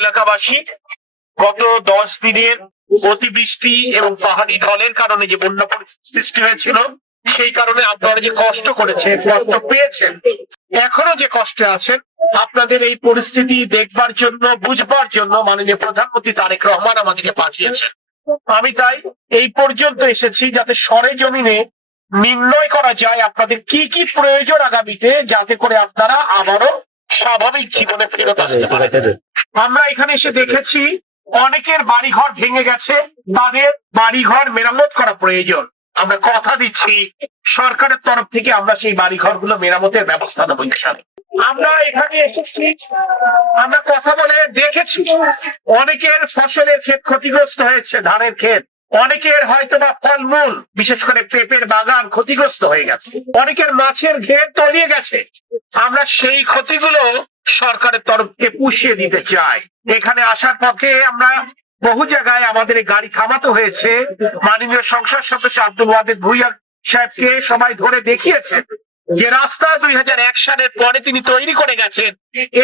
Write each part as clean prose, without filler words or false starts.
এলাকাবাসী গত 10 দিনের অতিবৃষ্টি এবং পাহাড়ি ঢলের কারণে যে বন্যা সৃষ্টি হয়েছিল, সেই কারণে আপনারা যে কষ্ট করেছেন, কষ্ট পেয়েছেন, এখনো যে কষ্টে আছেন, আপনাদের এই পরিস্থিতি দেখবার জন্য, বুঝবার জন্য মাননীয় প্রধানমন্ত্রী তারেক রহমান আমাদেরকে পাঠিয়েছেন। আমি তাই এই পর্যন্ত এসেছি যাতে সরেজমিনে নির্ণয় করা যায় আপনাদের কি কি প্রয়োজন আগামীতে, যাতে করে আপনারা আবারও স্বাভাবিক জীবনে ফেরত আসতে পারেন। আমরা এখানে এসে দেখেছি অনেকের বাড়িঘর ভেঙে গেছে, তাদের বাড়িঘর মেরামত করা প্রয়োজন। আমরা কথা দিচ্ছি সরকারের তরফ থেকে আমরা সেই বাড়িঘরগুলো মেরামতের ব্যবস্থা নেব ইনশাআল্লাহ। আমরা এখানে এসেছি, আমরা কথা বলে দেখেছি অনেকের ফসলের ক্ষেত ক্ষতিগ্রস্ত হয়েছে, ধানের ক্ষেত, অনেকের হয়তো বা ফলমূল বিশেষ করে পেঁপের বাগান ক্ষতিগ্রস্ত হয়ে গেছে, অনেকের মাছের ঘের তলিয়ে গেছে। আমরা সেই ক্ষতিগুলো সরকারের তরফ থেকে পুষিয়ে দিতে চাই। এখানে আসার পথে আমরা বহু জায়গায় আমাদের গাড়ি থামাতে হয়েছে। মাননীয় সংসদ সদস্য আব্দুল ওয়াদুদ ভূঁইয়া সাহেবকে সবাই ধরে দেখিয়েছেন যে রাস্তা 2001 সালের পরে তিনি তৈরি করে গেছেন,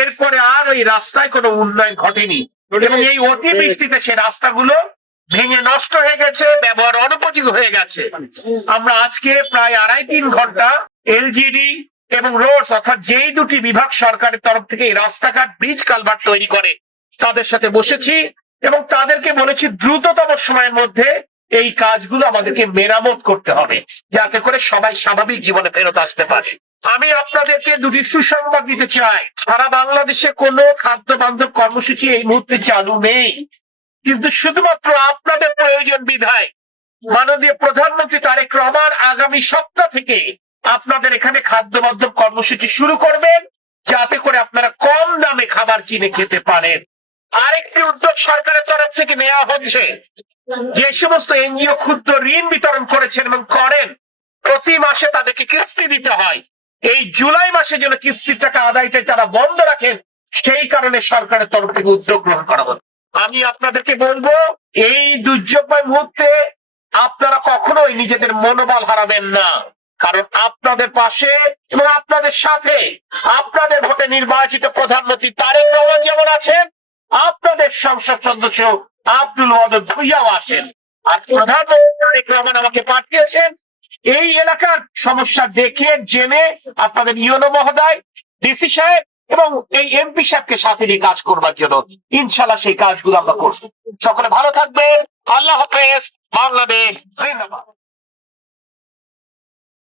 এরপরে আর ওই রাস্তায় কোনো উন্নয়ন ঘটেনি এবং এই অতিবৃষ্টিতে সে রাস্তাগুলো ভেঙে নষ্ট হয়ে গেছে, ব্যবহার অনুপযোগী হয়ে গেছে। আমরা আজকে প্রায় 2.5-3 ঘন্টা এলজিডি এবং রোডস অর্থাৎ যেই দুটি বিভাগ সরকারের তরফ থেকে এই রাস্তাঘাট, ব্রিজ, কালভার্ট তৈরি করে, তাদের সাথে বসেছি এবং তাদেরকে বলেছি দ্রুততম সময়ের মধ্যে এই কাজগুলো আমাদেরকে মেরামত করতে হবে, যাতে করে সবাই স্বাভাবিক জীবনে ফেরত আসতে পারে। আমি আপনাদেরকে দুটি সুসংবাদ দিতে চাই। সারা বাংলাদেশে কোনো খাদ্য বান্ধব কর্মসূচি এই মুহূর্তে চালু নেই, কিন্তু শুধুমাত্র আপনাদের প্রয়োজন বিধায় মাননীয় প্রধানমন্ত্রী তারেক রহমান আগামী সপ্তাহ থেকে আপনাদের এখানে খাদ্য বান্ধব কর্মসূচি শুরু করবেন, যাতে করে আপনারা কম দামে খাবার কিনে খেতে পারেন। আরেকটি উদ্যোগ সরকারের তরফ থেকে নেওয়া হচ্ছে, যে সমস্ত এনজিও ক্ষুদ্র ঋণ বিতরণ করেছেন এবং করেন, প্রতি মাসে তাদেরকে কিস্তি দিতে হয়। এই জুলাই মাসে যেন কিস্তির টাকা আদায়টা তারা বন্ধ রাখেন, সেই কারণে সরকারের তরফ থেকে উদ্যোগ গ্রহণ করা হচ্ছে। আমি আপনাদেরকে বলবো, এই দুর্যোগময় মুহূর্তে আপনারা কখনোই নিজেদের মনোবল হারাবেন না, কারণ আপনাদের পাশে এবং আপনাদের সাথে আপনাদের ভোটে নির্বাচিত প্রধানমন্ত্রী তারেক রহমান যেমন আছেন, আপনাদের সংসদ সদস্য আব্দুল ওয়াদুদ ভূঁইয়াও আছেন। আর প্রধানমন্ত্রী তারেক রহমান আমাকে পাঠিয়েছেন এই এলাকার সমস্যা দেখে জেনে আপনাদের ইউনো মহোদয়, ডিসি সাহেব এবং এই এমপি সাহেবকে সাথে নিয়ে কাজ করবার জন্য। ইনশাআল্লাহ সেই কাজগুলো আমরা করব। সকলে ভালো থাকবেন। আল্লাহ হাফেজ। বাংলাদেশ জিন্দাবাদ।